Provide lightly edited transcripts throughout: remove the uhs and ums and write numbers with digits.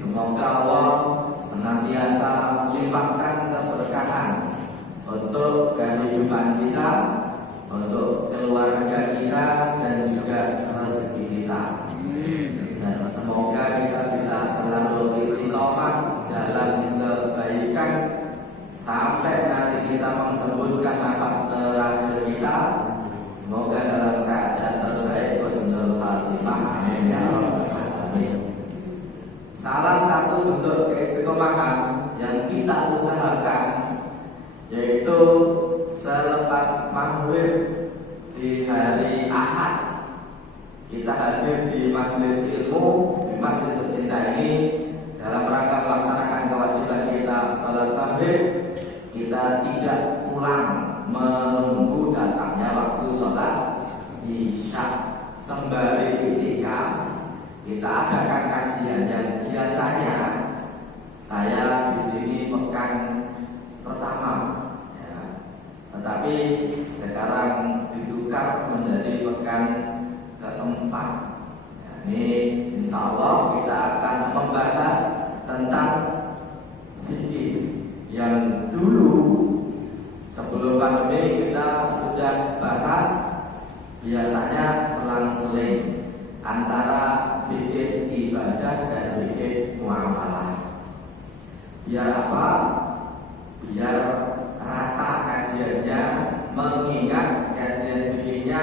Semoga Allah senantiasa limpahkan keberkahan untuk kehidupan kita, untuk keluarga kita, dan juga rezeki kita. Dan semoga kita bisa selalu istiqomah dalam kebaikan sampai nanti kita menghembuskan nafas terakhir kita. Semoga dalam keadaan terbaik. Husnul Khatimah. Amin ya rabbal alamin. Salah satu bentuk keistiqomahan yang kita usahakan yaitu selepas maghrib di hari Ahad kita hadir di majelis ilmu di Masjid Tercinta ini dalam rangka melaksanakan kewajiban kita salat maghrib. Kita tidak pulang menunggu datangnya waktu sholat isya. Sembari itikaf kita adakan kajian yang biasanya saya di sini pekan pertama, ya. Tetapi sekarang ditukar menjadi pekan keempat. Ya, ini insya Allah kita akan membahas tentang fikih yang dulu sebelum pandemi kita sudah bahas biasanya selang-seling antara fikih ibadah dan fikih muamalah. Biar apa? Biar rata kajiannya, mengingat kajian fikihnya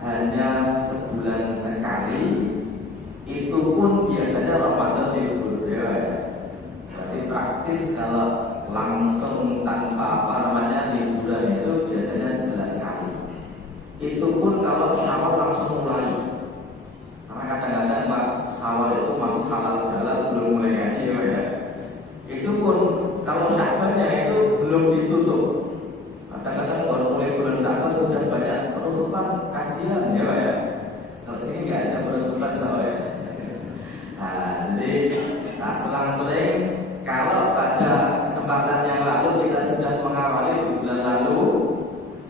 hanya sebulan sekali. Itu pun biasanya Ramadan libur, ya. Berarti praktis kalau langsung tanpa liburan itu biasanya 11 kali. Itu pun kalau Syawal langsung mulai. Karena kadang-kadang Pak Syawal itu masuk halal belum mulai ngaji, ya. Itu pun kalau Sya'bannya itu belum ditutup. Kadang-kadang baru mulai bulan Sya'ban sudah banyak penutupan kajian, ya. Kalau sini nggak ada penutupan soalnya. Nah, jadi selang-seling kalau pada kesempatan yang lalu kita sudah mengawali di bulan lalu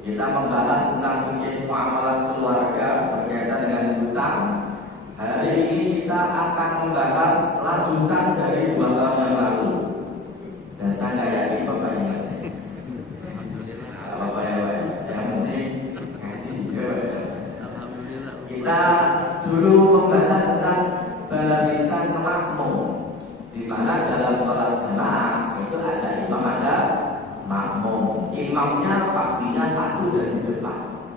kita membahas tentang fikih muamalah keluarga berkaitan dengan hutang. Hari ini kita akan membahas lanjutan dari 2 tahun yang lalu. Dan saya nggak yakin Bapak ingat. Bapak ya, yang penting ngaji, ya. Kita dulu membahas tentang barisan makmum, di mana dalam sholat jamaah itu ada imam, ada makmum. Imamnya pastinya satu dari depan.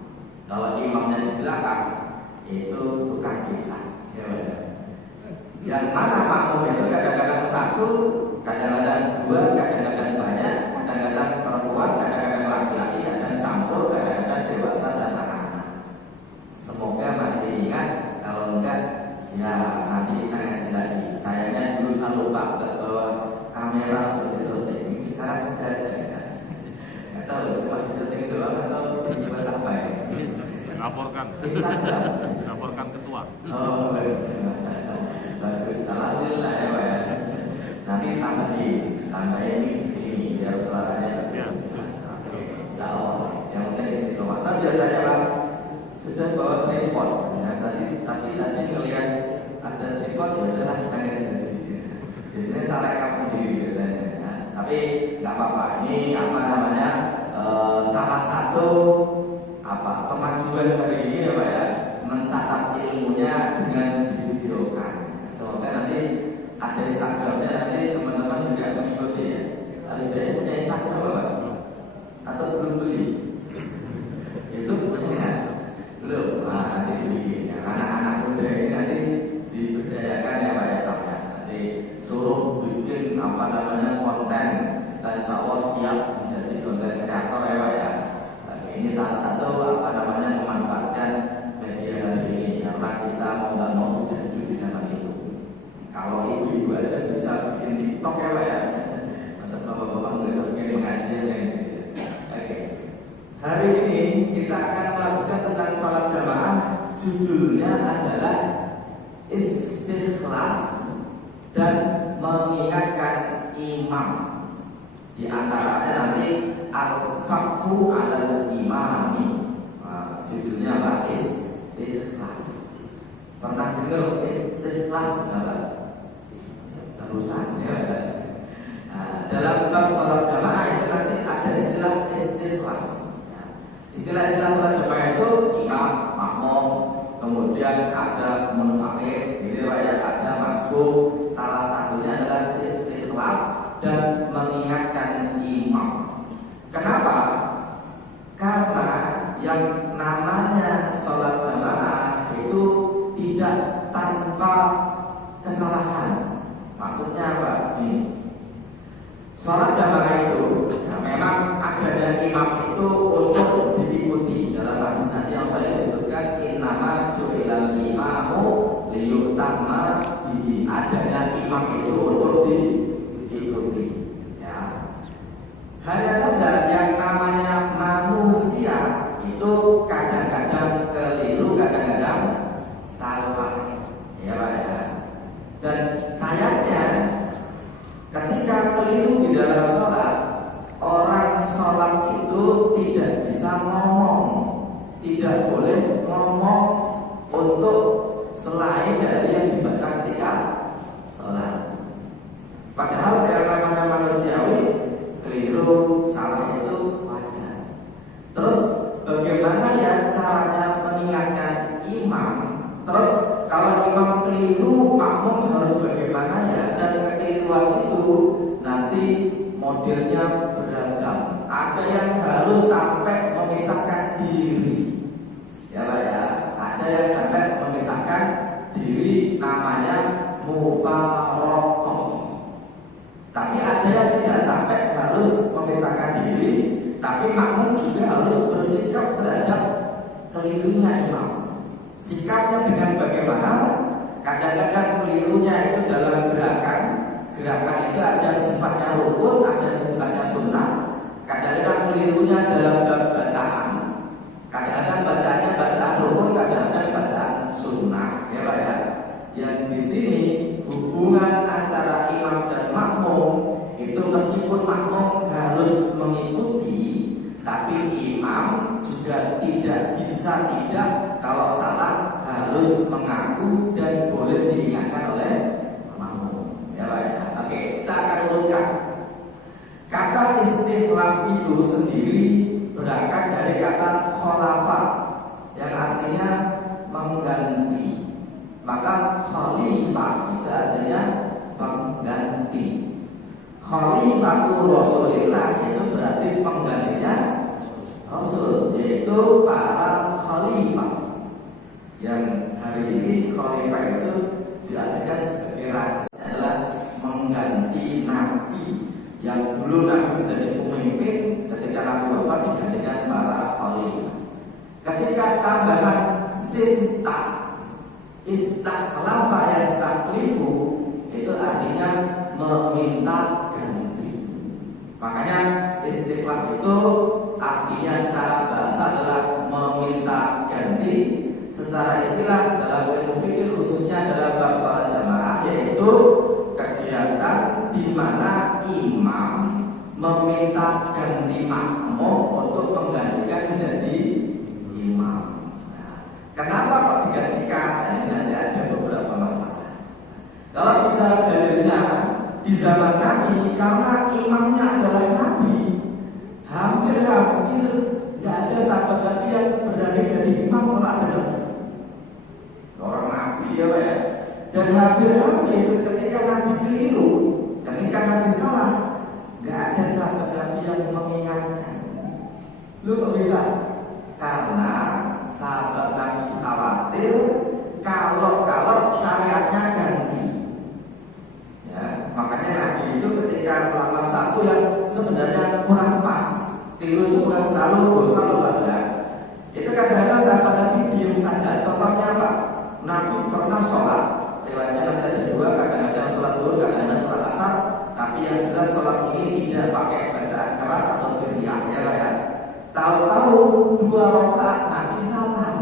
Kalau imamnya di belakang itu tukang becak, ya. Yang mana makmum itu kadang-kadang satu, kadang-kadang 2, kadang-kadang banyak, kadang-kadang perempuan, kadang-kadang laki-laki, kadang campur, kadang-kadang dewasa dan anak-anak. Semoga masih ingat. Kalau enggak, ya nanti kita ngaji lagi. Sayangnya dulu saya lupa bawa kamera untuk syuting. Sekarang sudah ada. Nggak tahu cuma syuting doang atau dibuat apa ya? Laporkan. Instagram. Laporkan ketua. Oh, bagus. Alhamdulillah, ya Pak, ya. Nanti tambahin di sini biar suaranya Ya. Insya Allah. Yang penting istiqomah. Saya biasanya Pak sudah bawa tripod. Ya, tadi ngelihat ada tripod, ya udahlah saya sendiri. Biasanya saya rekam sendiri biasanya. Ya. Tapi nggak apa-apa. Ini apa namanya? Salah satu kemajuan hari ini, ya Pak, ya, mencatat ilmunya dengan divideokan. Semoga nanti ada Instagramnya, nanti teman-teman juga mengikuti, ya. Ada punya Instagram, Pak? Atau belum beli? Itu punya. Belum. Nah, nanti dibikin. Ya. Anak-anak muda ini nanti diberdayakan, ya Pak, ya, sampai nanti suruh bikin konten, dan insya Allah siap menjadi konten kreator, ya Pak, ya. Ini salah satu memanfaatkan media hari ini, karena kita mau nggak mau sudah hidup di zaman itu. Kalau ibu-ibu aja bisa bikin TikTok, ya Pak, ya. Masa bapak-bapak nggak bisa bikin pengajian, ya. Oke. Hari ini kita akan melakukan tentang sholat jamaah. Judulnya adalah istikhlaf dan mengingatkan imam. Di antaranya nanti al-fakhu alal imami. Judulnya apa? Istikhlaf. Pernah dengar istikhlaf? tersebut. Salah satunya adalah istiqlal dan mengingatkan imam. Kenapa? Karena yang namanya sholat jamaah itu tidak tanpa kesalahan. Maksudnya apa? Ini sholat jamaah itu memang adanya imam itu untuk diikuti. Dalam hadis nanti yang saya sebutkan, innama ju'ilal imamu liyutamma bihi. Adanya imam itu untuk diikuti. Ya. Hanya saja yang namanya manusia itu kadang-kadang keliru, kadang-kadang salah. Ya Pak ya. Dan sayangnya ketika keliru di dalam sholat, orang sholat itu tidak bisa ngomong, tidak boleh ngomong untuk selain dari yang dibaca ketika sholat. Padahal yang namanya manusiawi, keliru, salah itu wajar. Terus bagaimana ya caranya mengingatkan imam? Terus kalau imam keliru, makmum harus bagaimana ya? Dan kekeliruan itu nanti modelnya beragam. Ada yang harus sampai memisahkan diri, ya Pak ya. Ada yang sampai memisahkan diri, namanya mufaraqah. Tapi ada yang tidak sampai harus memisahkan diri, tapi makmum juga harus bersikap terhadap kelirunya imam. Sikapnya dengan bagaimana? Kadang-kadang kelirunya itu dalam gerakan. Gerakan itu ada yang sifatnya rukun, ada yang sifatnya sunnah. Kadang-kadang kelirunya dalam bacaan. Kadang-kadang bacaannya bacaan rukun, kadang-kadang bacaan sunnah. Ya Pak ya. Yang di sini hubungan antara imam dan makmum itu meskipun makmum harus mengikuti, tapi imam juga tidak bisa tidak, kalau salah harus mengaku dan boleh diingatkan oleh makmum. Ya Pak ya. Oke, kita akan urutkan. Kata istikhlaf itu sendiri berangkat dari kata kholafa yang artinya mengganti. Maka khalifah itu artinya pengganti. Khalifatul Rasulillah itu berarti penggantinya Rasul, yaitu para khalifah. Yang hari ini khalifah itu diartikan sebagai raja, adalah mengganti Nabi. Yang dulu Nabi menjadi pemimpin, ketika Nabi wafat digantikan para khalifah. Ketika tambahan sinta istakhlafa yastakhlifu itu artinya meminta ganti. Makanya istikhlaf itu artinya secara bahasa adalah meminta ganti. Secara istilah dalam ilmu fikih khususnya dalam bab sholat jamaah, yaitu kegiatan di mana imam meminta ganti makmum untuk menggantikan menjadi imam. Kenapa kok digantikan? Nanti ada beberapa masalah. Kalau bicara dalilnya, di zaman Nabi, karena imamnya adalah Nabi, hampir-hampir nggak ada sahabat Nabi yang berani jadi imam kalau ada Nabi. Orang Nabi ya Pak ya. Dan hampir-hampir ketika Nabi keliru, ketika Nabi salah, nggak ada sahabat Nabi yang mengingatkan. Lu kok bisa? Karena sahabat Nabi khawatir kalau syariatnya ganti. Ya, makanya Nabi itu ketika melakukan satu yang sebenarnya kurang pas, tiru itu bukan selalu dosa loh ya. Itu kadang-kadang sahabat Nabi diam saja. Contohnya apa? Nabi pernah sholat, riwayatnya nanti ada dua, kadang-kadang sholat zuhur, kadang-kadang sholat asar. Tapi yang jelas sholat ini tidak pakai bacaan keras atau sirriyah ya Pak ya. Tahu-tahu 2 rakaat Nabi salah.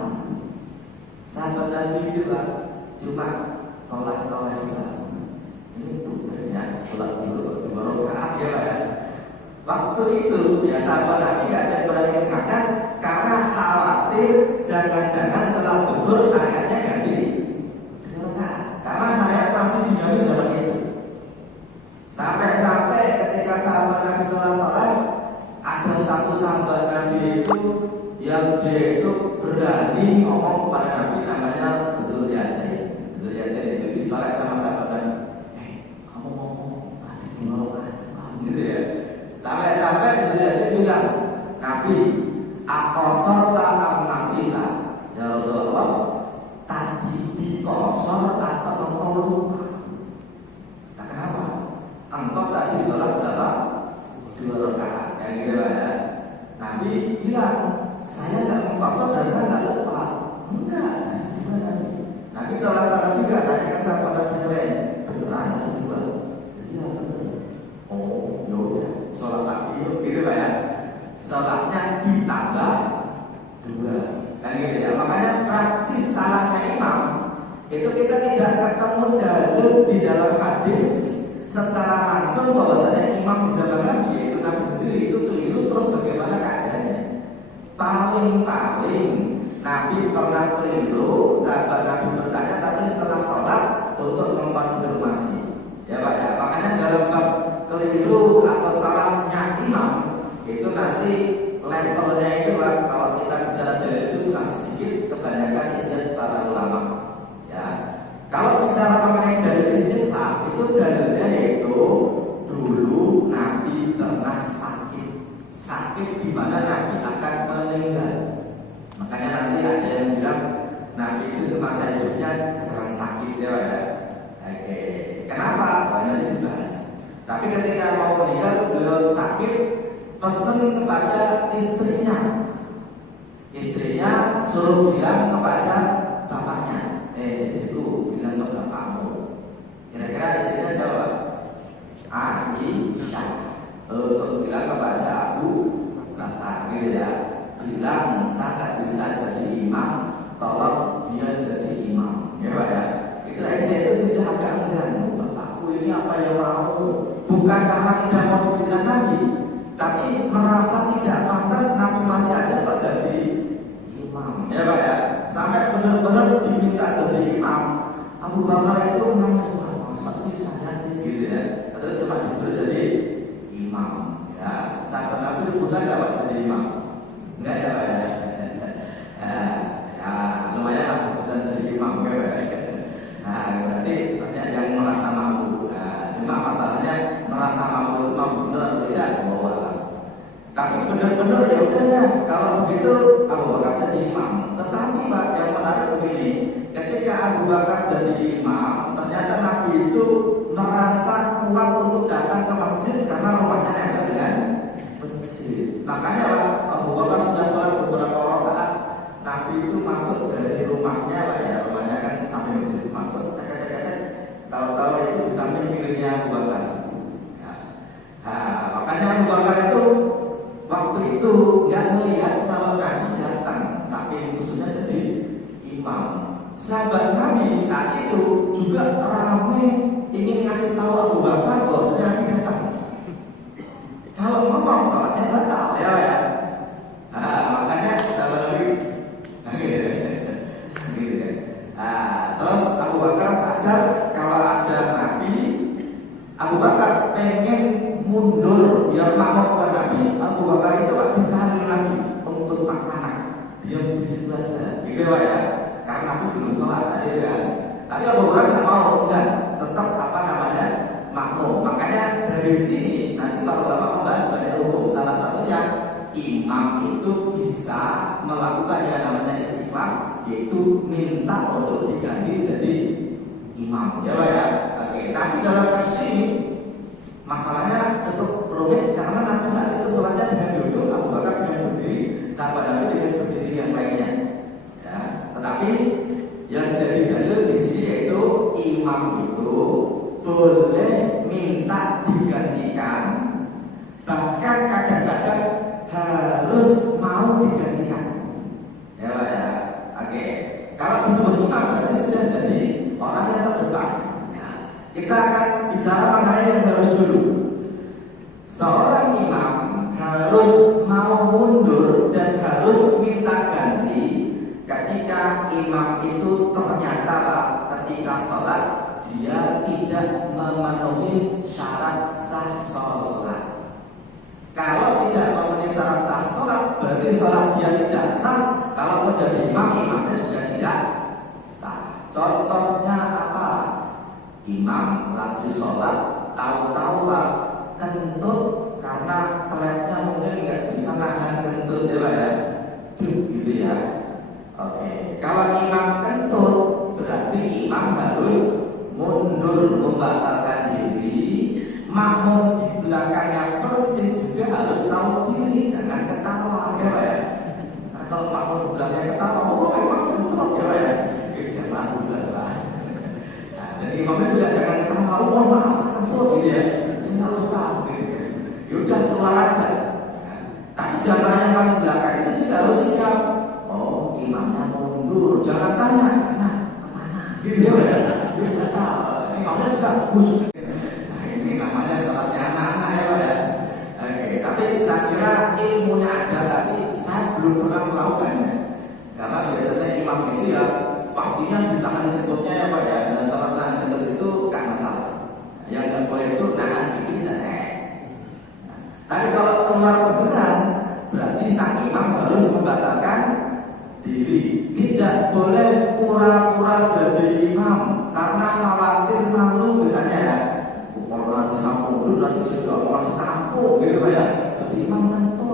Sahabat Nabi itu Pak cuma tolak ini tuh ya sholat dulu 2 rakaat ya Pak ya. Waktu itu ya sahabat Nabi gak ada yang berani mengingatkan karena khawatir jangan-jangan setelah zuhur syariatnya ganti. Karena syariat masih dinamis zaman itu. Sampai-sampai ketika sahabat Nabi pelan-pelan, ada satu sahabat Nabi itu yang dia itu berani ngomong kepada Nabi, namanya Zulyatin. Zulyatin itu dicolek sama sahabat Nabi hadis secara langsung bahwasanya imam di zaman Nabi, yaitu Nabi sendiri itu keliru, terus bagaimana keadaannya? Paling-paling Nabi pernah keliru, sahabat Nabi bertanya, tapi setelah sholat untuk mengkonfirmasi. Ya Pak ya, makanya dalam bab keliru atau salahnya imam itu nanti levelnya itu Pak, kalau kita bicara dalil itu sudah sedikit, kebanyakan ijtihad para ulama. Ya, kalau bicara mengenai dalil istilah itu dalilnya yaitu dulu Nabi pernah sakit di mana Nabi akan meninggal. Makanya nanti ada yang bilang Nabi itu semasa hidupnya jarang sakit ya. Oke, kenapa? Banyak dibahas. Tapi ketika mau meninggal beliau sakit, pesan kepada istrinya suruh bilang kepada bapaknya, istriku bilang ke bapakmu. Kira-kira istrinya siapa? Aisyah. Untuk bilang kepada Abu Bakar gitu ya, bilang saya tak bisa jadi imam, tolong dia jadi imam. Ya Pak ya. Itu Aisyah itu sudah agak enggan. Bapakku ini apa yang mau? Bukan karena tidak mau diperintah Nabi, tapi merasa tidak pantas Nabi masih ada kok jadi imam. Ya Pak ya. Sampai benar-benar diminta jadi imam. Abu Bakar itu nanya, masa sih saya sih gitu ya. Atau cuma disuruh jadi imam. Ya, sahabat Nabi dibutuhkan nggak Pak jadi imam? Enggak ya Pak ya. Ya, lumayan lah kebutuhan jadi imam ya Pak ya. Nah, berarti banyak yang merasa mampu. Cuma masalahnya merasa mampu benar atau tidak, tapi benar-benar ya udah ya. Kalau begitu Abu Bakar jadi imam. Tetapi Pak, yang menarik begini, ketika Abu Bakar jadi imam, ternyata Nabi itu merasa kuat untuk datang ke masjid karena rumahnya nempel dengan masjid. Makanya Pak, Abu Bakar sudah sholat beberapa rakaat, Nabi itu masuk dari rumahnya Pak ya, rumahnya kan sampai masjid masuk. Tahu-tahu itu di samping pilihnya Abu Bakar. Makanya Abu Bakar itu waktu itu nggak melihat kalau Nabi datang, saking khususnya jadi imam. Sahabat Nabi saat itu juga ramai ingin ngasih tahu Abu Bakar bahwa Nabi datang. Kalau ngomong sholatnya batal ya. Makanya sahabat Nabi gitu ya. Terus Abu Bakar sadar kalau ada Nabi, Abu Bakar pengen mundur biar makmum kepada Nabi. Abu Bakar itu Pak ditahan Nabi, pengutus makanan, dia di situ aja, gitu Pak ya. Karena Nabi belum sholat tadi kan. Tapi Abu Bakar nggak mau, enggak, tetap makmum. Makanya dari sini nanti para ulama membahas sebagai hukum, salah satunya imam itu bisa melakukan yang namanya istighfar, yaitu minta untuk diganti jadi imam. Ya Pak ya. Oke. Tapi dalam kasus ini masalahnya cukup rumit karena Nabi saat itu sholatnya dengan duduk, Abu Bakar dengan berdiri, sahabat Nabi dengan berdiri yang lainnya. Ya, tetapi yang jadi dalil di sini yaitu imam itu boleh minta digantikan, bahkan kadang-kadang harus mau digantikan. Ya Pak ya. Oke. Kalau disebut imam berarti sudah jadi orang yang terdepan. Kita akan bicara mengenai yang harus dulu. Seorang imam harus mau mundur dan harus minta ganti ketika imam itu ternyata ketika sholat dia tidak memenuhi syarat sah sholat. Kalau tidak memenuhi syarat sah sholat, berarti sholat dia tidak sah. Kalau mau jadi imam, imamnya juga tidak sah. Contohnya apa? Imam lagi sholat, tahu-tahu Pak kentut karena kelepnya mungkin nggak bisa nahan kentut ya Pak ya, gitu ya. Oke, kalau imam kentut berarti imam harus mundur membatalkan diri. Makmum di belakangnya persis juga harus tahu diri, jangan ketawa ya Pak ya. Kalau makmum di belakangnya ketawa, oh memang kentut ya Pak ya, jangan juga Pak. Dan imamnya juga jangan ketawa, mohon maaf saya kentut gitu ya, tidak usah gitu ya. Yaudah keluar aja. Tapi jamaah yang paling belakang itu juga harus sikap. Oh imamnya mundur, jangan tanya, nah kemana? Gitu ya, dia nggak tahu. Imamnya juga bagus. Nah, ini namanya sholatnya anak-anak ya Pak ya. Oke, tapi saya kira ilmunya ada, tapi saya belum pernah melakukannya. Karena biasanya imam itu ya pastinya ditahan kentutnya ya Pak ya. Dan sholat nahan kentut itu kan masalah. Yang nggak boleh itu nahan pipis dan tapi kalau keluar beneran, berarti sang imam harus membatalkan diri. Tidak boleh pura-pura jadi imam karena khawatir malu misalnya ya. Kalau nanti sama mundur nanti juga orang sekampung gitu Pak ya. Jadi imam tentu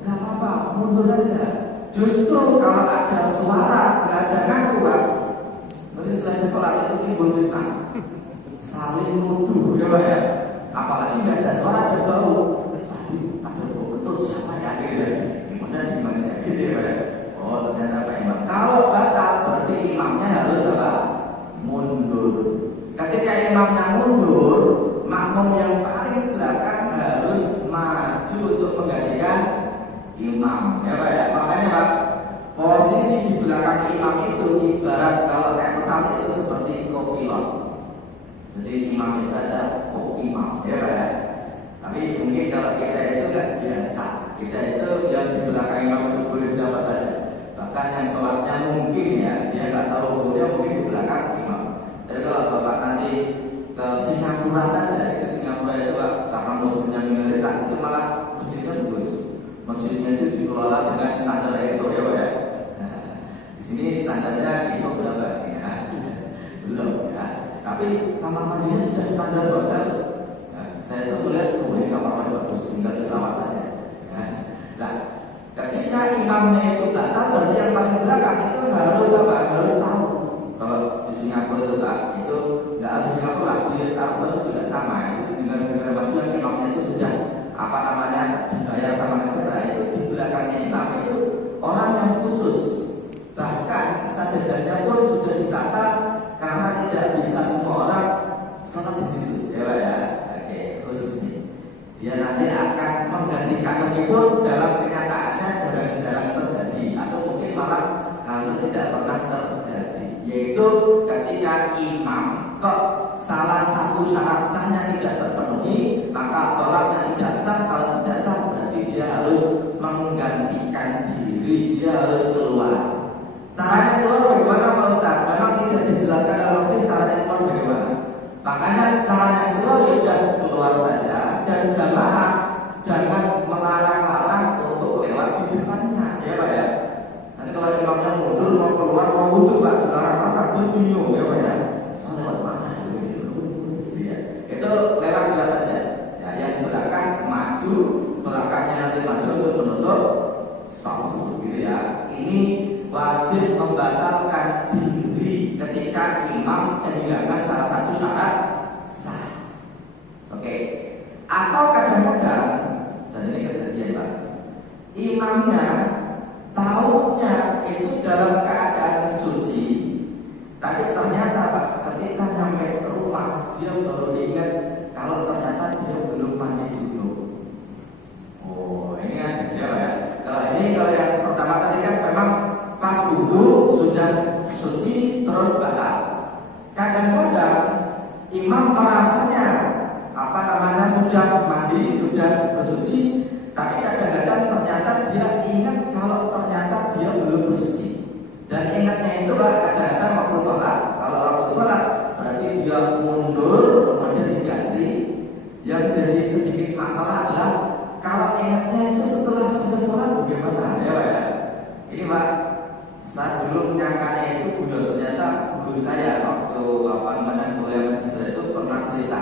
nggak apa-apa, mundur aja. Justru kalau ada suara nggak ada ngaku Pak, berarti selesai sholat itu timbul fitnah, saling nuduh ya Pak ya. Apalagi nggak ada suara ada bau. Ada bau betul siapa ya gitu ya. Gimana di mana gitu ya Pak ya. Oh ternyata Pak Imam. Kalau batal berarti imamnya harus apa? Mundur. Ketika imamnya mundur, makmum yang paling belakang harus maju untuk menggantikan imam. Ya Pak ya. Makanya Pak, posisi di belakang imam itu ibarat kalau kayak pesawat itu seperti co-pilot. Jadi imam itu ada co-imam. Ya Pak ya. Tapi mungkin kalau kita itu nggak biasa, kita itu yang di belakang imam itu boleh siapa saja. Bahkan yang sholatnya mungkin ya dia nggak tahu dia mungkin di belakang imam. Jadi kalau bapak nanti ke Singapura saja, ke Singapura itu Pak, karena muslimnya minoritas itu malah muslimnya bagus. Masjidnya itu dikelola dengan standar ISO ya Pak ya. Nah, di sini standarnya ISO berapa? Ya, belum ya. Tapi kamar mandinya sudah standar hotel. Saya itu melihat ini kamar mandi bagus, tinggal dirawat saja. Nah, ketika imamnya itu batal, berarti yang paling belakang itu harus apa? Harus tahu. Kalau di Singapura itu Pak, itu nggak harus Singapura, di Arab Saudi juga sama. Itu di negara-negara maju yang imamnya itu sudah apa namanya dibayar sama negara, itu di belakangnya imam itu orang yang khusus. Bahkan sajadahnya pun sudah ditata karena tidak bisa semua orang sholat di situ, ya Pak ya. Dia nanti akan menggantikan meskipun dalam kenyataannya jarang-jarang terjadi atau mungkin malah hampir tidak pernah terjadi, yaitu ketika imam kok salah satu syarat sahnya tidak terpenuhi maka sholatnya tidak sah. Kalau tidak sah berarti dia harus menggantikan diri, dia harus keluar. Caranya keluar bagaimana Pak Ustaz? Memang tidak dijelaskan dalam hadis caranya keluar bagaimana. Makanya caranya keluar ya sudah keluar saja. Dan jamaah jangan melarang-larang untuk lewat di depannya, ya Pak ya. Nanti kalau imamnya mundur mau keluar mau wudhu Pak, larang-larang dia bingung ya Pak ya. Lewat mana? Itu lewat saja. Ya, yang belakang maju, belakangnya nanti maju untuk menutup safu, gitu ya. Ini wajib membatalkan diri ketika imam menghilangkan salah satu syarat sah. Oke. Atau kadang-kadang, dan ini kejadian Pak, imamnya tahunya itu dalam keadaan suci, tapi ternyata Pak, ketika sampai ke rumah dia baru ingat kalau ternyata dia belum mandi junub. Oh ini kan ya Pak ya. Kalau yang pertama tadi kan memang pas wudu sudah suci terus batal. Kadang-kadang imam merasanya sudah mandi, sudah bersuci, tapi kadang-kadang ternyata dia ingat kalau ternyata dia belum bersuci. Dan ingatnya itu kadang-kadang waktu sholat. Kalau waktu sholat berarti dia mundur kemudian diganti. Yang jadi sedikit masalah adalah kalau ingatnya itu setelah selesai sholat bagaimana ya Pak ya. Ini Pak, saya dulu menyangkanya itu ternyata guru saya waktu kuliah magister itu pernah cerita.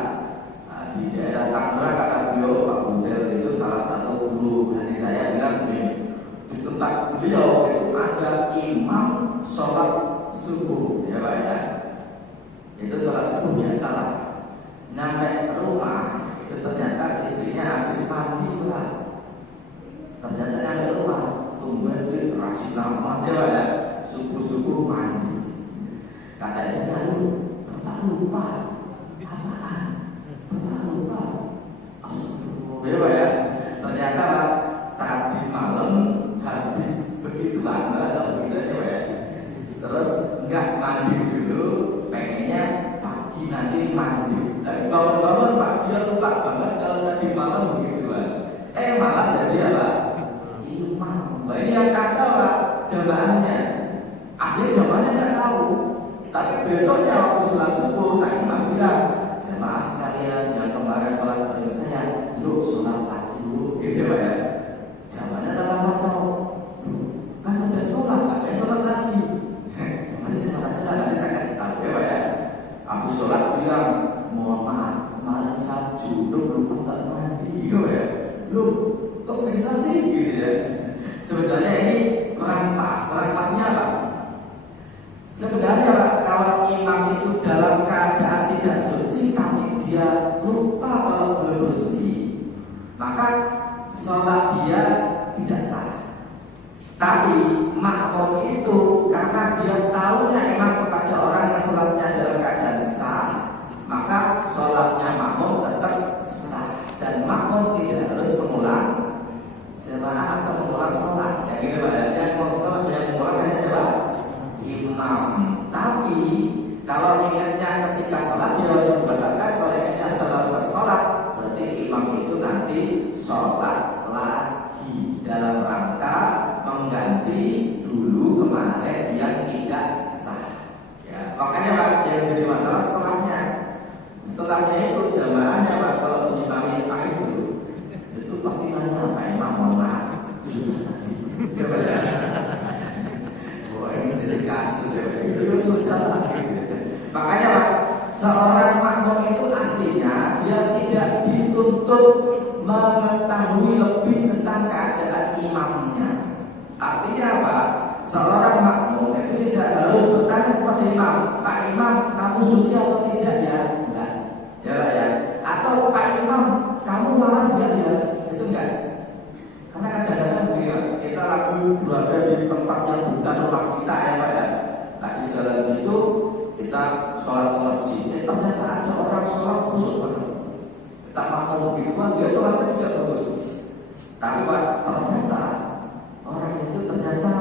Di daerah Tangerang kata beliau Pak Budel itu salah satu guru dari saya bilang begini, di tempat beliau itu ada imam sholat subuh ya Pak ya. Itu sholat subuh biasalah. Nyampe rumah itu ternyata istrinya habis mandi Pak. Ternyata nyampe rumah tumben dia rajin amat ya Pak ya. Subuh-subuh mandi. Kata saya lupa apaan? Lupa. Ya Pak ya. Ternyata tadi malam habis begitu lama atau begitu ya Pak ya. Terus enggak mandi dulu, pengennya pagi nanti mandi. Tapi bangun Pak, dia lupa banget kalau tadi malam begitu Pak. Malah jadi apa? Imam. Nah, ini yang kacau Pak, jamaahnya. Asli jamaahnya nggak tahu. Tapi besoknya waktu sholat subuh, saya imam bilang, jamaah sekalian yang kemarin sholat bareng saya, yuk sholat lagi dulu, gitu Pak ya. Jamaahnya tambah kacau. Kan udah sholat, ada sholat lagi. Nanti sholat aja, nanti saya kasih tahu ya Pak ya. Aku sholat bilang, mohon maaf, kemarin saya junub lupa nggak mandi, gitu ya. Lu kok bisa sih, gitu ya. Sebenarnya ini kurang pasnya apa? Sebenarnya Pak, kalau imam itu dalam keadaan tidak suci tapi dia lupa kalau belum suci, maka sholat dia tidak sah. Tapi makmum itu karena dia tahunya imam kepada orang yang sholatnya dalam keadaan sah, maka sholatnya makmum tetap sah dan makmum tidak harus mengulang jamaah atau mengulang sholat. Ya gitu Pak. Yang mengulang siapa? Imam. Tapi kalau ingatnya ketika sholat dia wajib membatalkan. Kalau ingatnya setelah sholat berarti imam itu nanti sholat lagi dalam rangka mengganti dulu kemarin yang tidak sah. Ya, makanya Pak, yang jadi masalah setelahnya itu jamaahnya Pak, kalau imamnya Pak itu pasti nanya Pak Imam mohon maaf. Wah ini jadi kasus ya. Itu sudah. Makanya Pak, seorang makmum itu aslinya dia tidak dituntut mengetahui lebih tentang keadaan imamnya. Artinya apa? Seorang makmum itu tidak harus bertanya kepada imam, Pak Imam, kamu suci atau tidak ya? Enggak. Ya Pak ya. Atau Pak Imam, kamu waras enggak ya? Itu enggak. Karena kadang-kadang begini Pak, kita lagi berada di tempat yang bukan rumah kita ya Pak ya. Lagi jalan itu kita sholat ke masjid, ternyata ada orang sholat khusyuk banget. Kita makmum begitu kan, dia sholatnya juga bagus. Tapi Pak, ternyata orang itu ternyata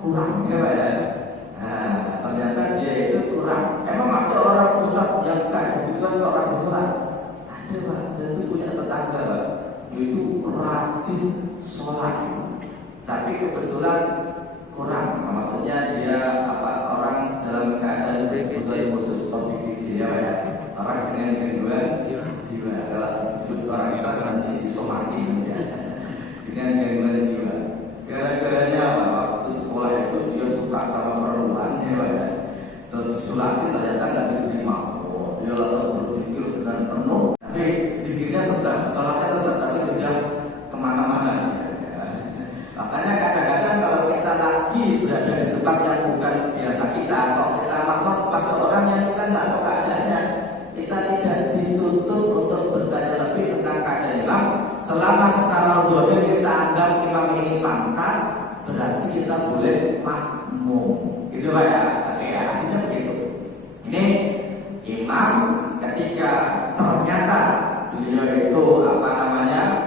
kurang ya Pak ya. Nah, ternyata dia itu kurang. Emang ada orang ustaz yang kayak begitu kan kok rajin sholat? Ada Pak, saya itu punya tetangga Pak, dia itu rajin sholat, tapi kebetulan kurang. Maksudnya dia orang dalam keadaan kebutuhan khusus ODGJ ya Pak ya. Orang dengan gangguan jiwa. Kalau orang kita sedang disomasi ya. Dengan gangguan jiwa. Gara-garanya apa? Waktu sekolah itu dia suka sama perempuan ya Pak ya. Terus sulati ternyata nggak diterima. Oh, dia langsung berpikir dengan penuh. Tapi pikirnya tetap, sholatnya tetap, tapi sudah kemana-mana ya. Makanya kadang-kadang kalau kita lagi berada di tempat yang bukan biasa kita, atau kita makmum pada orang yang kita nggak tahu keadaannya, kita tidak dituntut untuk bertanya lebih tentang keadaan imam. Selama secara zahir kita anggap imam ini pantas, berarti kita boleh makmum. Gitu Pak ya. Oke, artinya begitu. Ini imam ketika ternyata beliau itu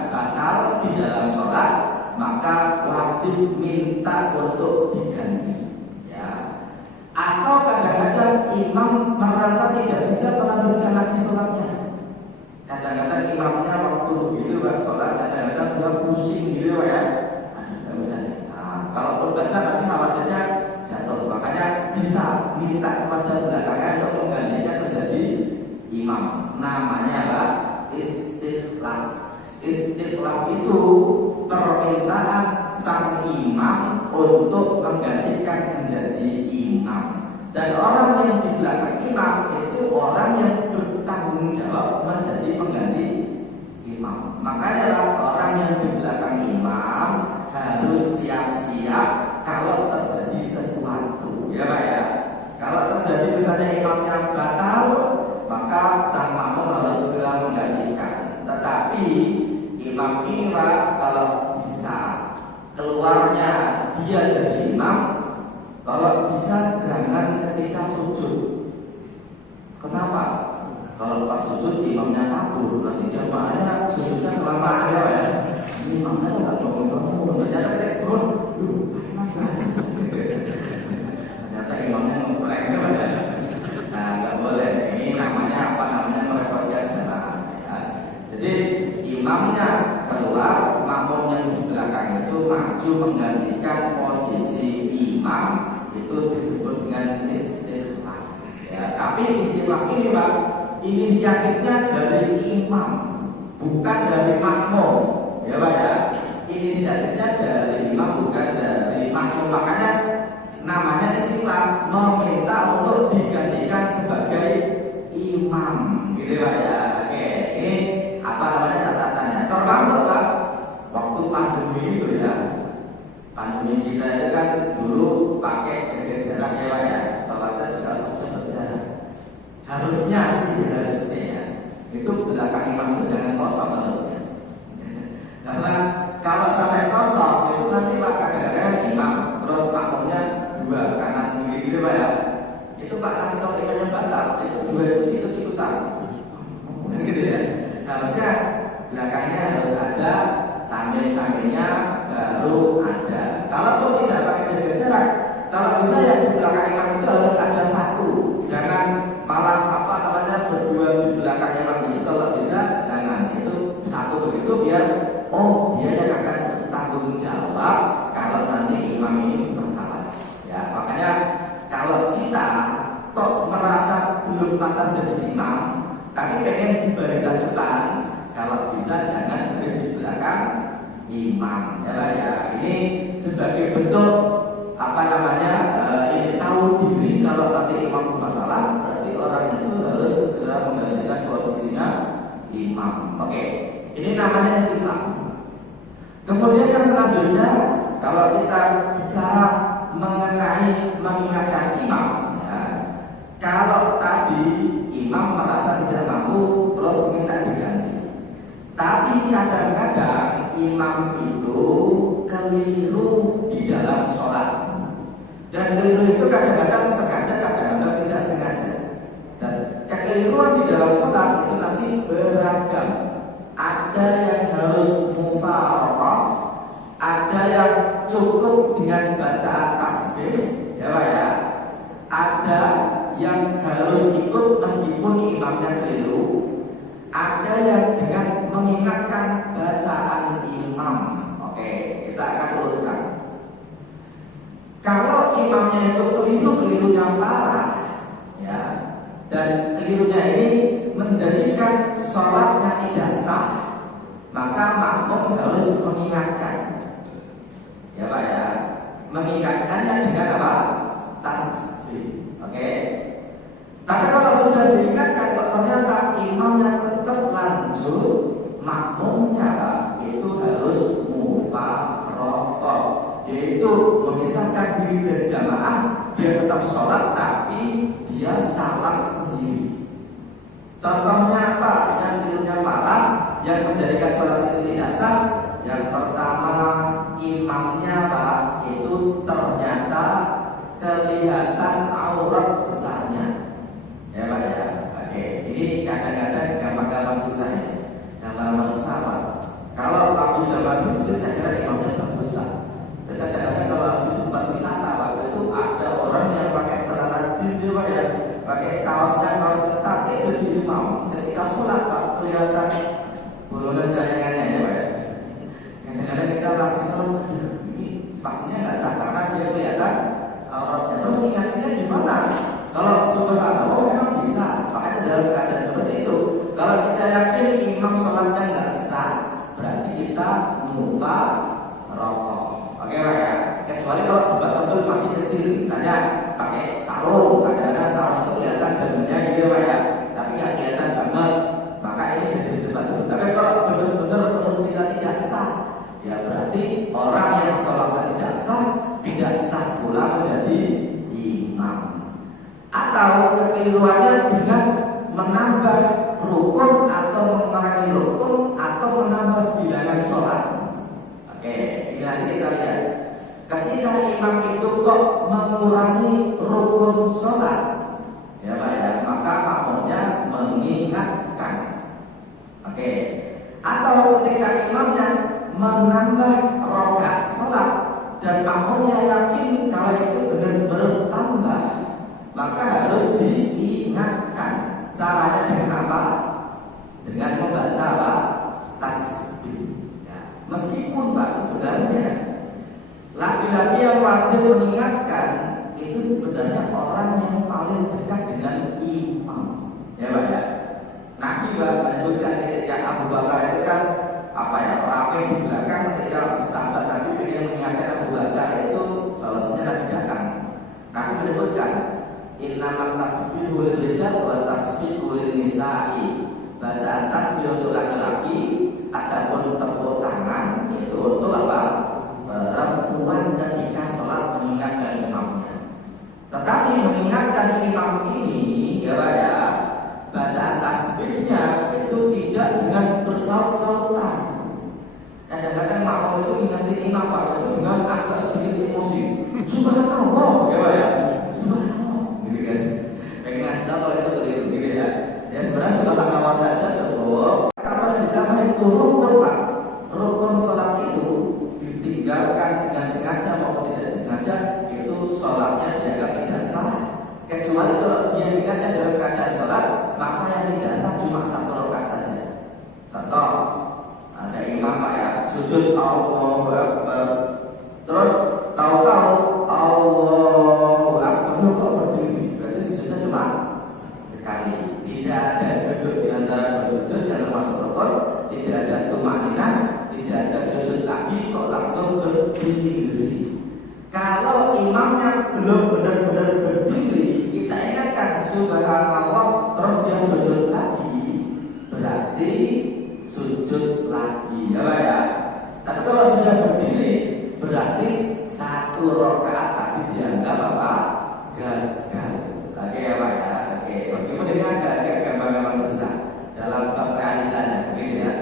batal di dalam sholat, maka wajib minta untuk diganti ya. Atau kadang-kadang imam merasa tidak bisa melanjutkan lagi sholatnya. Kadang-kadang imamnya waktu begitu Pak sholat, kadang-kadang dia pusing gitu ya. Nah, kalau berbaca nanti khawatirnya jatuh, makanya bisa minta kepada belakangnya untuk menggantinya menjadi imam. Namanya apa? Istikhlaf. Istikhlaf itu permintaan sang imam untuk menggantikan menjadi imam. Dan orang yang di belakang imam itu orang yang bertanggung jawab menjadi pengganti imam. Makanya orang yang di belakang imam harus siap-siap kalau terjadi sesuatu ya Pak ya. Kalau terjadi misalnya imamnya batal, maka sang makmum harus segera menggantikan. Tetapi imam ini Pak, kalau bisa keluarnya dia jadi imam, kalau bisa jangan ketika sujud. Kenapa? Kalau pas sujud imamnya imamnya keluar, makmum yang di belakang itu maju menggantikan posisi imam, itu disebut dengan istiqlal. Ya, tapi istilah ini Pak, inisiatifnya dari imam, bukan dari makmum. Ya Pak ya, inisiatifnya dari imam bukan dari makmum. Makanya namanya istiqlal, meminta untuk digantikan sebagai imam, gitu Pak ya. Oke, ini apa namanya catatannya? Termasuk Pak, waktu pandemi itu ya, pandemi kita itu kan dulu pakai jaga jarak ya Pak ya, sholatnya juga sholat jarak. Harusnya ya, itu belakang imam itu jangan kosong harusnya. Karena kalau sampai kosong itu nanti Pak kadang-kadang imam terus makmumnya dua kanan kiri gitu Pak ya. Itu Pak nanti kalau imamnya batal itu dua itu situ tahu. Bukan gitu ya. Harusnya belakangnya harus ada, samping-sampingnya baru ada. Kalau pun tidak pakai jaga jarak, kalau bisa ya di belakang imam itu harus ada satu. Jangan malah apa namanya berdua di belakang imam ini. Kalau bisa jangan, itu satu begitu biar dia yang akan bertanggung jawab kalau nanti imam ini bermasalah. Ya makanya kalau kita kok merasa belum patah jadi imam, tapi pengen di barisan depan, kalau bisa jangan berada di belakang imam. Ya Pak ya, ini sebagai bentuk apa namanya ini tahu diri kalau nanti imam bermasalah, berarti orang itu harus segera menggantikan posisinya imam. Oke, ini namanya istiqlal. Kemudian yang selanjutnya, kalau kita bicara mengenai mengingatkan imam, ya, kalau tadi imam merasa tidak mampu terus minta diganti, tapi kadang-kadang imam itu keliru di dalam sholat. Dan keliru itu kadang-kadang sengaja, kadang-kadang tidak sengaja. Dan kekeliruan di dalam sholat itu nanti beragam. Ada yang harus mufaraqah, ada yang cukup dengan bacaan tasbih, ya Pak ya. Ada yang harus ikut meskipun imamnya keliru. Ada yang dengan mengingatkan bacaan imam. Oke, kita akan urutkan. Kalau imamnya itu keliru-kelirunya parah, ya, dan kelirunya ini menjadikan sholatnya tidak sah, maka makmum harus mengingatkan. Ya Pak ya, mengingatkannya dengan apa? Tasbih. Oke. Tapi kalau sudah diingatkan, kok ternyata imamnya tetap lanjut, makmumnya itu harus mufaraqah, yaitu memisahkan diri dari jamaah. Dia tetap sholat tapi dia salam sendiri. Contohnya apa? Yang kelirunya parah, yang menjadikan sholat itu tidak sah. Yang pertama, imamnya Pak itu ternyata kelihatan aurat besarnya. Ya Pak ya. Oke, ini kadang-kadang gampang-gampang susah ya. Gampang-gampang susah Pak. Kalau Abu Jamal bin Juz saya kira imamnya bagus lah. Dan kadang-kadang kalau di tempat wisata waktu itu ada orang yang pakai celana jeans ya Pak ya, pakai kaosnya kaos ketat jadi imam. Ketika sholat Pak kelihatan bolongan jaringannya ya Pak ya. Kadang-kadang kita langsung ini pastinya nggak sah karena dia kelihatan auratnya. Terus ingatnya gimana? Kalau subhanallah memang bisa. Makanya dalam keadaan seperti itu, kalau kita yakin imam sholatnya nggak sah, berarti kita mufaraqah. Oke Pak ya. Kecuali kalau debat tebel masih kecil, misalnya pakai sarung, kadang-kadang sarung itu kelihatan dalamnya gitu Pak ya, tapi nggak kelihatan banget, maka ini jadi debat tebel. Tapi kalau benar-benar menurut kita tidak sah, ya berarti orang yang sholatnya tidak sah pula menjadi imam. Atau kekeliruannya dengan menambah rukun atau mengurangi rukun atau menambah bilangan sholat. Oke, ini nanti kita lihat. Ketika imam itu kok mengurangi rukun sholat, ya Pak ya, maka makmumnya mengingatkan. Oke. Atau ketika imamnya menambah rakaat sholat dan makmumnya yakin kalau itu benar bertambah, maka harus diingatkan. Caranya dengan apa? Dengan membaca tasbih. wajib mengingatkan itu sebenarnya orang yang paling dekat dengan imam. Ya Pak ya. Nabi menyebutkan ketika Abu Bakar itu kan rapi di belakang ketika sahabat Nabi ingin mengingatkan Abu Bakar itu bahwasanya Nabi datang. Nabi menyebutkan innamal tasbihu lirijal wa tasbihu linisa'i. Bacaan tasbih untuk laki-laki, adapun tepuk tangan itu untuk apa? Perempuan ketika sholat mengingatkan imamnya. Tetapi mengingatkan imam ini ya Pak ya, bacaan tasbihnya itu tidak dengan bersaut-sautan. Kadang-kadang makmum itu ingatin imam Pak itu dengan agak sedikit emosi. Subhanallah ya Pak ya, subhanallah gitu kan. Pengen ngasih tahu kalau itu keliru gitu ya. Ya sebenarnya subhanallah saja cukup. Kalau yang ditambah itu rukun Pak, rukun sholat itu ditinggalkan dengan sengaja maupun tidak sengaja itu sholatnya dianggap tidak sah. Kecuali kalau dia ingatnya dalam keadaan sholat, maka yang tidak sah cuma satu rakaat saja. Contoh, ada imam Pak ya, sujud Allahu Akbar, terus tahu-tahu Allahu Akbar kok berdiri, berarti sujudnya cuma sekali. Tidak ada duduk di antara bersujud yang termasuk rukun, tidak ada tumaninah, tidak ada sujud lagi, kok langsung berdiri. Kalau imamnya belum benar-benar berdiri, kita ingatkan subhanallah, terus dia sujud lagi, berarti sujud lagi ya Pak ya. Tapi kalau sudah berdiri, berarti satu rakaat tadi dianggap apa? Gagal. Oke ya Pak ya. Oke, meskipun ini agak gampang susah dalam bab realitanya, begitu ya.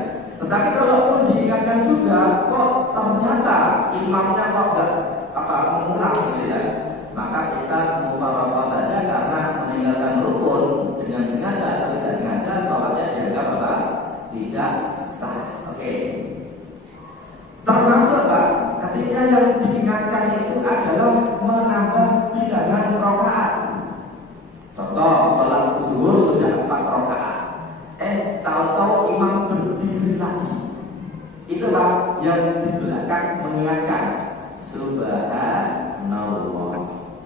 Tetapi kalaupun diingatkan juga, kok ternyata imamnya kok enggak mengulang gitu ya, maka kita mufaraqah saja karena meninggalkan rukun dengan sengaja atau tidak sengaja sholatnya dianggap apa? Tidak sah. Oke. Termasuk Pak, ketika yang diingatkan itu adalah menambah bilangan rakaat. Contoh, sholat zuhur sudah 4 rakaat. Tahu-tahu imam berdiri lagi. Itu Pak yang di belakang mengingatkan subhanallah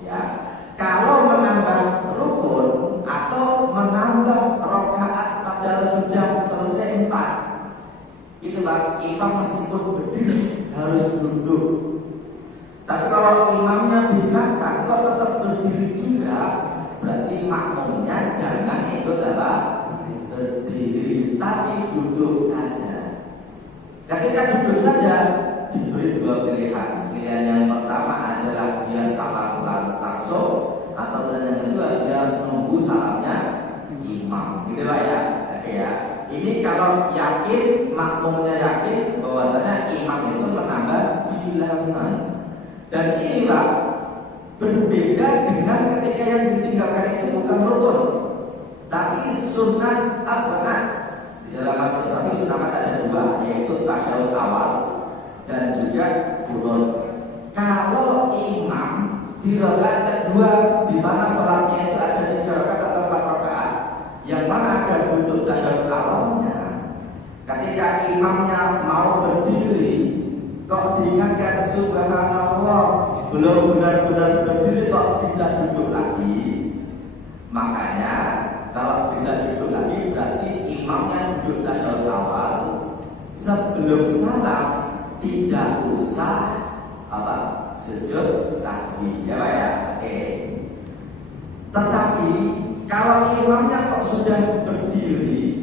ya. Kalau menambah rukun atau menambah rakaat padahal sudah selesai 4, itu Pak imam meskipun berdiri harus duduk. Tapi kalau imamnya diingatkan kok tetap berdiri juga, berarti makmumnya jangan ikut apa? Berdiri, tapi duduk saja. Ketika duduk saja diberi 2 pilihan. Pilihan yang pertama adalah dia salam langsung, atau pilihan yang kedua dia harus menunggu salamnya imam. Gitu Pak ya. Oke ya. Ini kalau yakin, makmumnya yakin bahwasanya imam itu menambah bilangan. Dan ini Pak berbeda dengan ketika yang ditinggalkan itu bukan rukun, tapi sunnah tabaat. Di dalam hadis Nabi sunnah ada 2, yaitu tasyahud awal dan juga kunut. Kalau imam di rakaat kedua di mana salatnya itu ada 3 rakaat atau 4 rakaat, yang mana ada kunut tasyahud awalnya, ketika imamnya mau berdiri kok diingatkan subhanallah, belum benar-benar berdiri kok bisa duduk lagi. Makanya kalau bisa duduk lagi berarti imamnya duduk tasyahud awal, sebelum salam tidak usah sujud sahwi ya Pak ya. Oke. Tetapi kalau imamnya kok sudah berdiri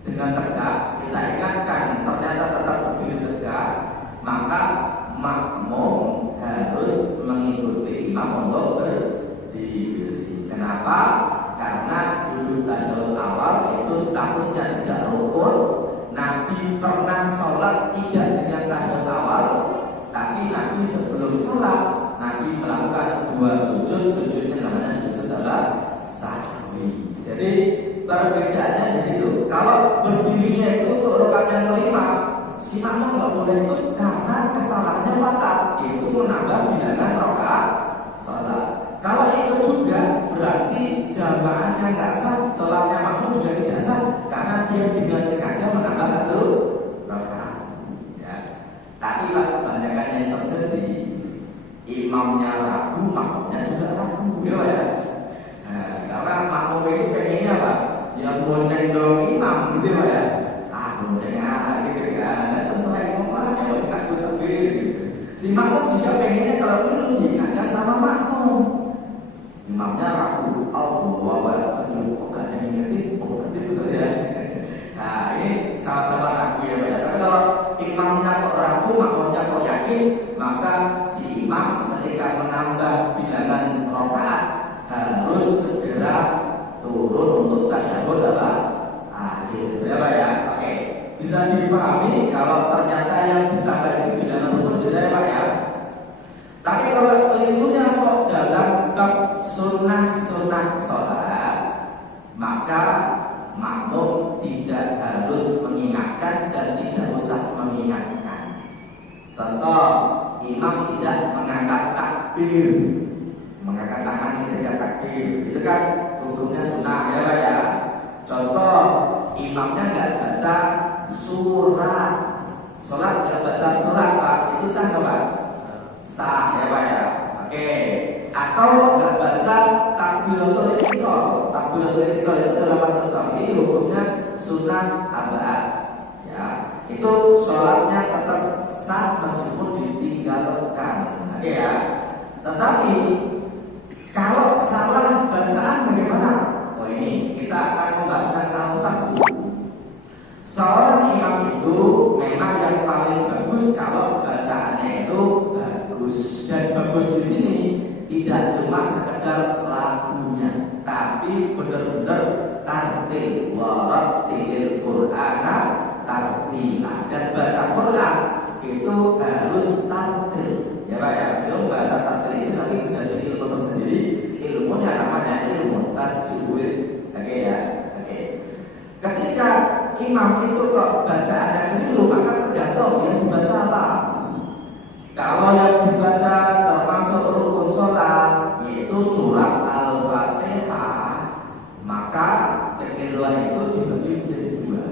dengan tegak, kita ingatkan ternyata tetap berdiri tegak, maka makmum harus mengikuti imam untuk berdiri. Kenapa? Karena duduk tasyahud awal itu statusnya tidak rukun. Nabi pernah sholat tidak dengan tasyahud awal, tapi Nabi sebelum sholat Nabi melakukan 2 sujud. Sujudnya namanya sujud sahwi. Jadi perbedaannya di situ. Kalau berdirinya itu untuk rakaat yang kelima, si makmum nggak boleh ikut karena kesalahannya fatal, itu menambah bilangan rakaat sholat. Kalau itu juga berarti jamaahnya nggak sah, sholatnya makmum juga tidak sah karena dia dengan sengaja menambah 1 rakaat. Ya. Tapi Pak, kebanyakan yang terjadi imamnya ragu, makmumnya juga ragu, ya. Nah, karena makmum itu pengennya apa? Yang bonceng dong imam, gitu ya. Bonceng gitu kan. Dan terserah imam yang mau takut gitu. Si makmum juga pengennya kalau itu diingatkan sama makmum. Imamnya ragu, kok gak ada yang ngerti, berarti betul ya. Nah, ini sama-sama ragu ya Pak ya. Tapi kalau imamnya kok ragu, makmumnya kok yakin, maka si imam ketika menambah bilangan rakaat harus segera turun untuk tasyahud akhir ya Pak ya. Oke, bisa dipahami kalau ternyata yang ditambah itu bilangan rukun bisa ya Pak ya. Tapi kalau kelirunya kok dalam bab sunnah sholat, maka makmum tidak harus mengingatkan dan tidak usah mengingatkan. Contoh, imam tidak mengangkat takbir, mengangkat tangan ketika takbir, itu kan hukumnya sunnah ya Pak ya. Contoh, imamnya nggak baca surat, sholat nggak baca surat Pak, itu sah nggak Pak? Sah ya Pak ya. Oke. Atau nggak baca takbiratul ihram. Takbiratul ihram itu dalam bahasa ini hukumnya sunat arba'ah. Ya, itu sholatnya tetap sah meskipun ditinggalkan. Oke ya. Tetapi kalau salah bacaan bagaimana? Oh ini kita akan membahas tentang al-faqhu. Seorang imam itu memang yang paling bagus kalau bacaannya itu bagus, dan bagus di sini tidak cuma sekedar lagunya, tapi benar-benar tartil, warattilil Qur'ana tartila. Dan baca Quran itu harus tartil, ya Pak ya. Sebelum bahasa tartil itu nanti bisa jadi ilmu tersendiri, ilmunya namanya ilmu tajwid. Oke ya, oke. Ketika imam itu kok bacaannya keliru, maka tergantung yang dibaca apa. Kalau yang dibaca termasuk rukun sholat, yaitu surat Al-Fatihah, maka kekeliruan itu dibagi menjadi dua.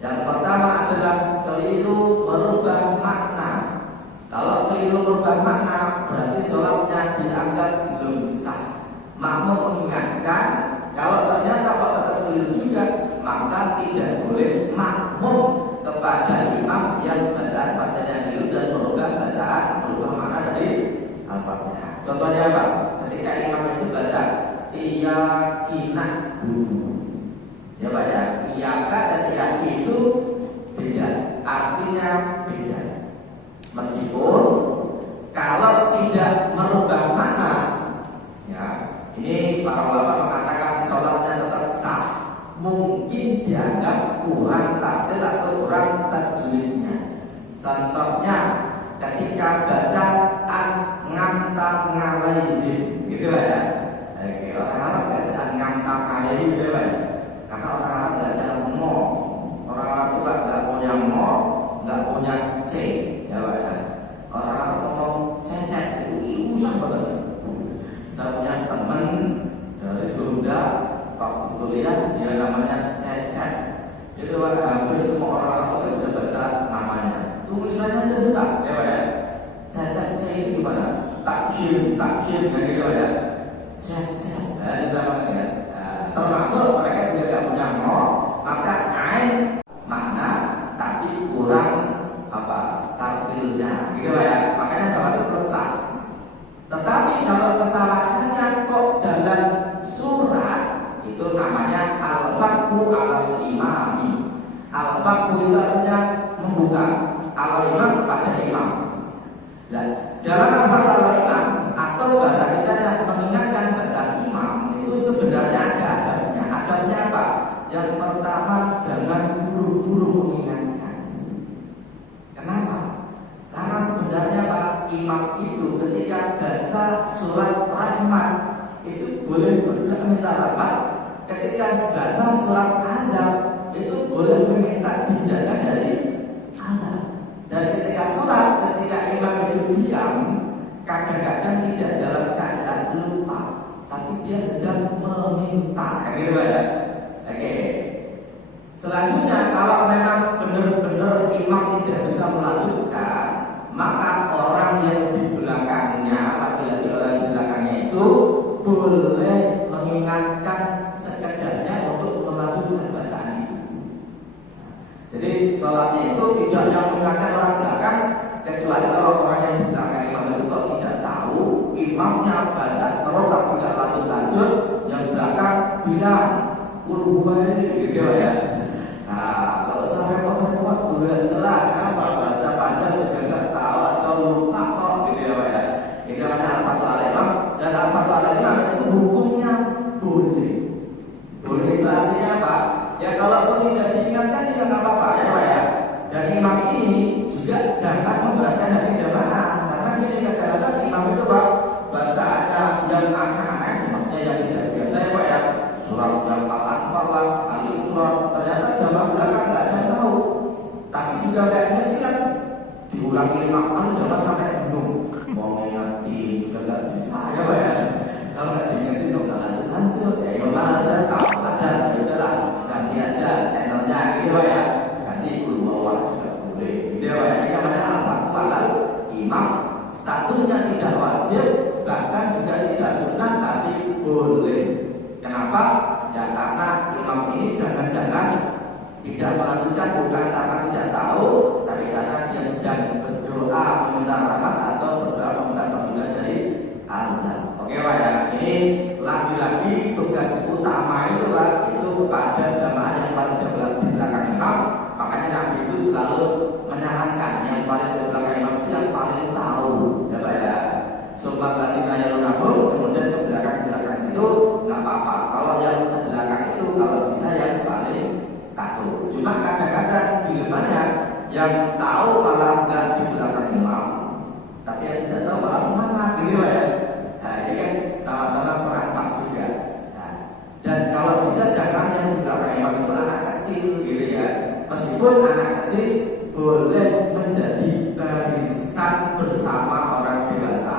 Yang pertama adalah keliru merubah makna. Kalau keliru merubah makna, berarti sholatnya dianggap belum sah. Makmum mengingatkan, kalau ternyata kok tetap keliru juga, maka tidak boleh makmum kepada imam yang bacaan Fatihah keliru dan merubah makna dari Al-Fatihah. Contohnya apa? Ketika imam itu baca iyakina, ya Pak ya, iyaka dan iyaki itu beda, artinya beda. Meskipun kalau tidak merubah makna, ya ini para ulama mengatakan sholatnya tetap sah. Mungkin dianggap kurang tartil atau kurang tajwidnya. Contohnya ketika baca an-ngamta ngalaihim, gitu ya. Oke, orang Arab nggak ada an-ngamta ngalaihim, gitu ya. Karena orang Arab nggak ada mo, orang Arab itu nggak punya mo, nggak punya c, ya Pak ya. Orang Arab ngomong cecet itu susah banget. Saya punya teman dari Sunda, waktu kuliah dia namanya Cecet. Itu hampir semua orang Arab itu bisa baca namanya. Tulisannya aja susah, ya Pak ya. Cecet itu gimana? Taksir, kan gitu ya. Cecet, susah banget ya. Termasuk mereka juga tidak punya mo, maka ain makna tapi kurang tartilnya, gitu Pak ya. Makanya salah itu tersah. Tetapi kalau kesalahannya kok dalam surat, itu namanya al-faqhu alal imami. Al-faqhu itu artinya membuka alal imam pada imam. Dan dalam al-faqhu alal imam atau bahasa kita mengingatkan bacaan imam itu sebenarnya ada adabnya. Adabnya apa? Yang pertama, jangan buru-buru mengingatkan. Kenapa? Karena sebenarnya Pak, imam itu ketika baca surat rahmat itu boleh meminta rahmat. Ketika baca surat Adab itu boleh meminta hindaran dari Allah. Dan ketika imam itu diam, kadang-kadang tidak dalam keadaan lupa, tapi dia sedang meminta, gitu ya. Oke. Selanjutnya, kalau memang benar-benar imam tidak bisa melanjutkan, maka orang yang di belakangnya lagi Jadi sholatnya itu tidak yang mengingatkan orang belakang, kecuali kalau orang yang di belakang imam itu kok tidak tahu, imamnya baca terus tapi tidak lanjut-lanjut, yang belakang bilang kulhuwai gitu ya. Nah, kalau saya repot-repot bulan celah, kenapa baca panjang juga nggak tahu atau lupa kok gitu ya Pak ya. Ini namanya al-fatwa al-imam, dan al-fatwa al-imam itu hukumnya boleh. Boleh itu artinya apa? Ya kalaupun tidak diingatkan ya nggak apa-apa ya Pak ya. Dan imam ini juga jangan memberatkan hati jamaah, karena ini kadang-kadang imam itu Pak bacaannya yang aneh-aneh, maksudnya yang tidak biasa ya Pak ya. Surat yang Al-Anfal, Al-Imran, ternyata jamaah belakang nggak ada yang tahu. Tapi juga kayaknya kan diulangi 5 kali jamaah sampai bingung. Mau mengerti juga nggak bisa ya Pak ya. Kalau nggak diingetin dong nggak lanjut-lanjut. Ya imam sudah tahu sadar, ya udahlah ganti aja channelnya gitu Pak ya. Ganti keluar juga boleh. Gitu ya Pak ya. Ini namanya al-fatwa al-imam. Statusnya tidak wajib, bahkan juga tidak sunnah, tapi boleh. Kenapa? Ya karena imam ini jangan-jangan tidak melanjutkan bukan karena tidak tahu, tapi karena dia sedang berdoa meminta rahmat atau berdoa meminta perlindungan dari azab. Oke Pak ya, ini lagi-lagi tugas utama itu Pak, itu kepada jamaah yang paling di belakang imam. Makanya Nabi itu selalu menyarankan yang paling di belakang imam itu yang paling tahu, ya Pak ya. Sobat latina yang nabung, kemudian ke belakang itu nggak apa-apa. Kalau yang belakang itu kalau bisa yang paling tahu. Cuma kadang-kadang dilemanya yang tahu malah nggak di belakang imam, tapi yang tidak tahu malah semangat gitu ya. Nah ini kan sama-sama merampas juga. Nah, dan kalau bisa jangan yang di belakang imam itu anak kecil gitu ya. Meskipun anak kecil boleh menjadi barisan bersama orang dewasa,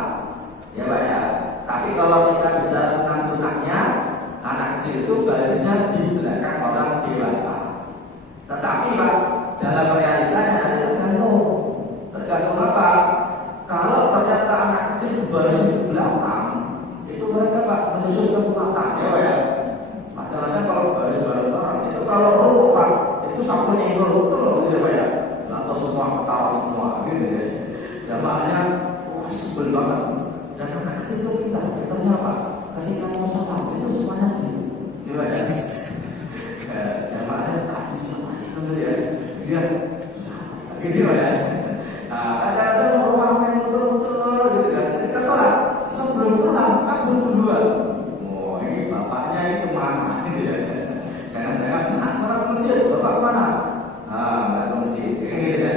ya Pak ya. Tapi kalau kita bicara tentang sunahnya, anak kecil itu barisnya di belakang orang dewasa. Tetapi Pak, dalam realitanya ada tergantung apa? Kalau ternyata anak kecil baris di belakang, itu mereka Pak menyusul ke belakang, ya Pak ya. Kadang-kadang kalau baris bareng-bareng itu kalau rukuk Pak, itu sampai nyenggol betul gitu ya Pak ya. Atau semua ketawa semua gitu ya. Jamaahnya wah sebel banget. Dan anak kecil itu kita apa? Kasih kamu sholat itu semuanya gitu ya. Jamaahnya tadi sama gitu ya. Dia gitu ya. Nah, kadang-kadang orang yang betul-betul gitu kan. Ketika sholat, sebelum salam kabul duluan. Oh ini bapaknya itu mana gitu ya. Jangan-jangan sholat ke masjid, bapak mana? Nggak ke masjid, gitu ya.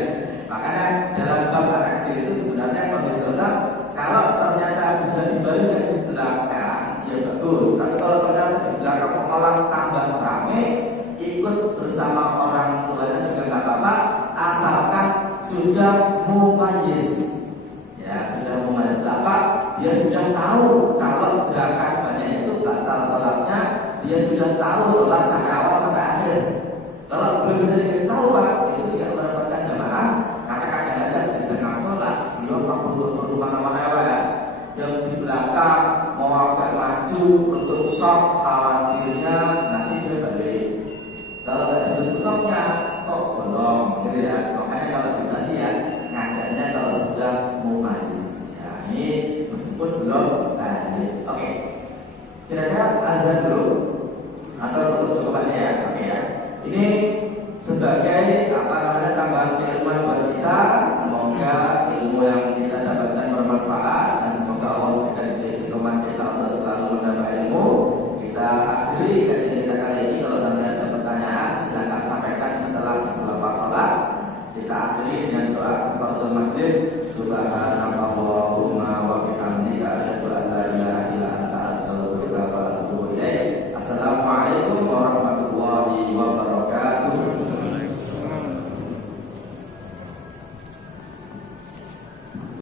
Makanya dalam bab anak kecil itu sebenarnya kondisional. Kalau ternyata bisa dibariskan di belakang, ya bagus. Tapi kalau ternyata di belakang malah tambah ramai, ikut bersama orang tuanya juga nggak apa-apa, asalkan sudah mumayyiz. Ya sudah mumayyiz apa? Dia sudah tahu kalau gerakan banyak itu batal sholatnya. Dia sudah tahu sholat sampai awal sampai akhir. Kalau belum bisa dikasih tahu Pak, itu tidak mendapatkan jamaah. Karena kadang-kadang di tengah sholat beliau untuk kemana-mana ya Pak ya. Yang di belakang mau agak maju untuk sholat, khawatirnya nanti dia balik. Kalau ada bentuk sholatnya kok bolong gitu ya. Makanya kalau bisa sih ya ngajarnya kalau sudah mumayyiz. Ya ini meskipun belum balik. Oke. Kira-kira azan dulu.